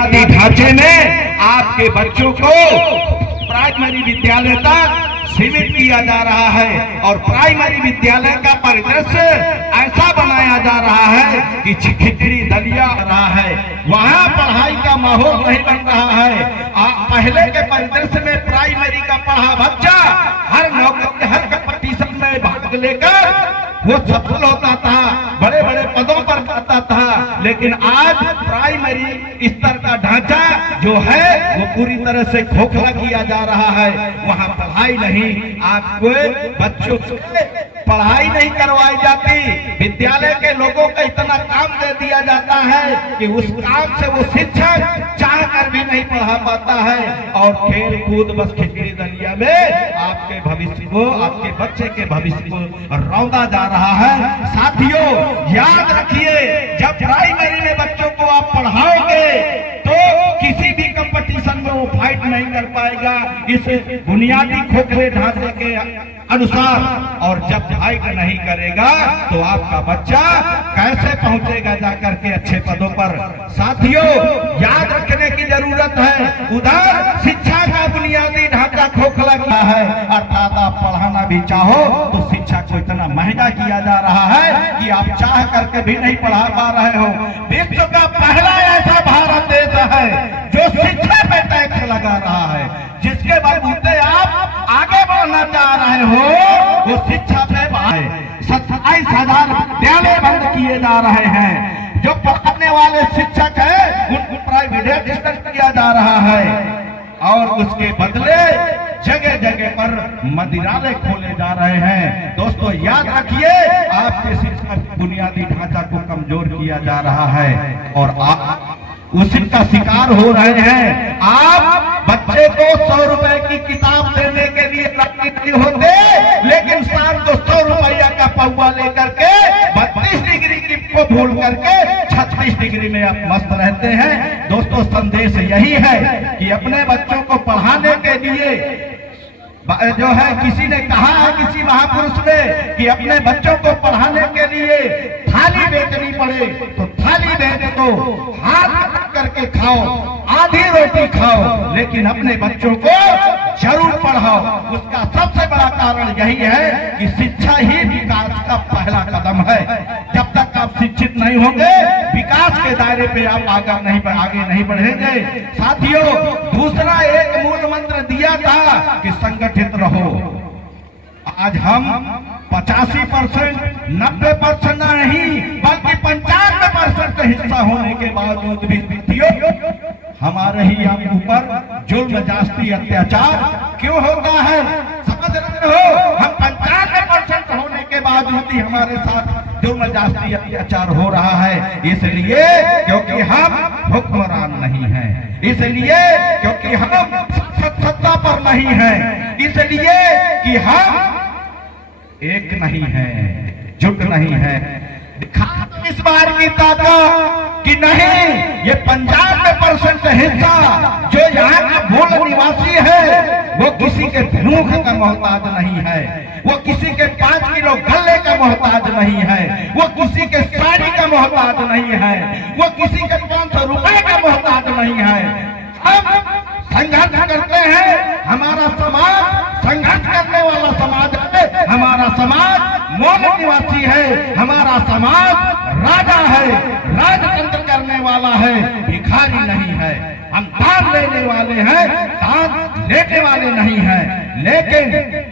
बुनियादी ढांचे में आपके बच्चों को प्राइमरी विद्यालय तक सीमित किया जा रहा है और प्राइमरी विद्यालय का परिदृश्य ऐसा बनाया जा रहा है कि खिचड़ी दलिया रहा है, वहाँ पढ़ाई का माहौल नहीं बन रहा है। पहले के परिदृश्य में प्राइमरी का पढ़ा बच्चा हर नौकरी हर कंपटीशन में भाग लेकर वो सफल होता था, बड़े बड़े पदों पर जाता था। लेकिन आज प्राइमरी स्तर का ढांचा जो है वो पूरी तरह से खोखला किया जा रहा है। वहाँ पढ़ाई नहीं, आपको बच्चों से पढ़ाई नहीं करवाई जाती। विद्यालय के लोगों का इतना काम दे दिया जाता है कि उस काम से वो शिक्षक चाह कर भी नहीं पढ़ा पाता है और खेल कूद बस खिचड़ी दलिया में आपके भविष्य को, आपके बच्चे के भविष्य को रौंदा जा रहा है। साथियों याद रखिए, जब प्राइमरी में बच्चों को आप पढ़ाओगे तो किसी भी कंपटीशन में वो फाइट नहीं कर पाएगा इस बुनियादी खोखले ढांचे के अनुसार, और जब फाइट नहीं करेगा तो आपका बच्चा कैसे पहुंचेगा जाकर के अच्छे पदों पर। साथियों याद रखने की जरूरत है, उधर शिक्षा का बुनियादी ढांचा खोखला गया है, अर्थात आप पढ़ाना भी चाहो तो शिक्षा को इतना महंगा किया जा रहा है कि आप चाह करके भी नहीं पढ़ा पा रहे हो। विश्व का पहला ऐसा भारत देश है जो शिक्षा पे टैक्स लगा रहा है, जिसके बलबूते आप आगे बढ़ना चाह रहे हो। वो शिक्षा पे 27,000 विद्यालय बंद किए जा रहे हैं। जो पढ़ाने वाले शिक्षक है उनको प्राइवेटाइजेशन किया जा रहा है और उसके बदले जगह जगह पर मदिरालय खोले जा रहे हैं। दोस्तों याद रखिए, आपके शिक्षा बुनियादी ढांचा को कमजोर किया जा रहा है और आप उसी का शिकार हो रहे हैं। आप बच्चे को 100 रुपए की किताब देने के लिए राजी नहीं होते, लेकिन शाम को 100 रुपया का पौवा लेकर के 32 डिग्री की को भूल करके 36 डिग्री में आप मस्त रहते हैं। दोस्तों संदेश यही है कि अपने बच्चों को पढ़ाने के लिए जो है, किसी ने कहा है किसी महापुरुष ने कि अपने बच्चों को पढ़ाने के लिए थाली बेचनी पड़े तो थाली बेच दो, हाथ करके खाओ, आधी रोटी खाओ, लेकिन अपने बच्चों को जरूर पढ़ाओ। उसका सबसे बड़ा कारण यही है कि शिक्षा ही विकास का पहला कदम है। जब तक आप शिक्षित नहीं होंगे विकास के दायरे पे आप आगे नहीं बढ़ेंगे। साथियों दूसरा एक मूल मंत्र दिया था कि संगठित रहो। आज हम 85%, 90% नहीं बल्कि 95% हिस्सा होने के बावजूद भी हमारे ही आप ऊपर जुल्म जास्ती अत्याचार क्यों होता है? समझ रहे हो, हम 95% होने के बावजूद भी हमारे साथ जुल्म जास्ती अत्याचार हो रहा है। इसलिए क्योंकि हम हुक्मरान नहीं हैं, इसलिए क्योंकि हम सत्ता पर नहीं हैं, इसलिए कि हम एक नहीं है, जुट नहीं है। दिखा इस बार की ताकत कि नहीं, ये 95% हिस्सा जो यहाँ का मूल निवासी है वो किसी के भूख का मोहताज नहीं है, वो किसी के 5 किलो गल्ले का मोहताज नहीं है, वो किसी के साड़ी का मोहताज नहीं है, वो किसी के 500 रुपए का मोहताज नहीं है। हम संघर्ष करते हैं, हमारा समाज संघर्ष करने वाला समाज है, हमारा समाज मूल निवासी है, हमारा समाज राजा है, राजतंत्र करने वाला है, भिखारी नहीं है। हम दान लेने वाले हैं, दान लेने वाले नहीं हैं। लेकिन